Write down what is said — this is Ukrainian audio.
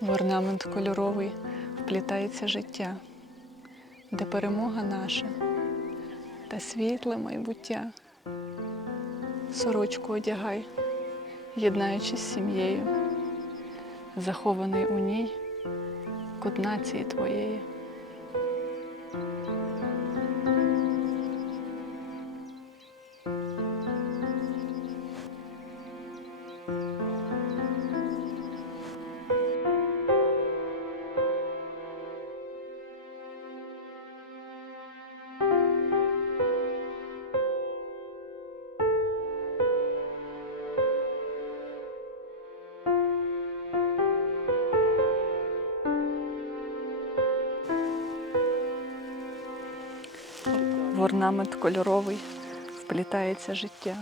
В орнамент кольоровий вплітається життя, де перемога наша та світле майбуття. Сорочку одягай, єднаючись з сім'єю, захований у ній кут нації твоєї. В орнамент кольоровий вплітається життя,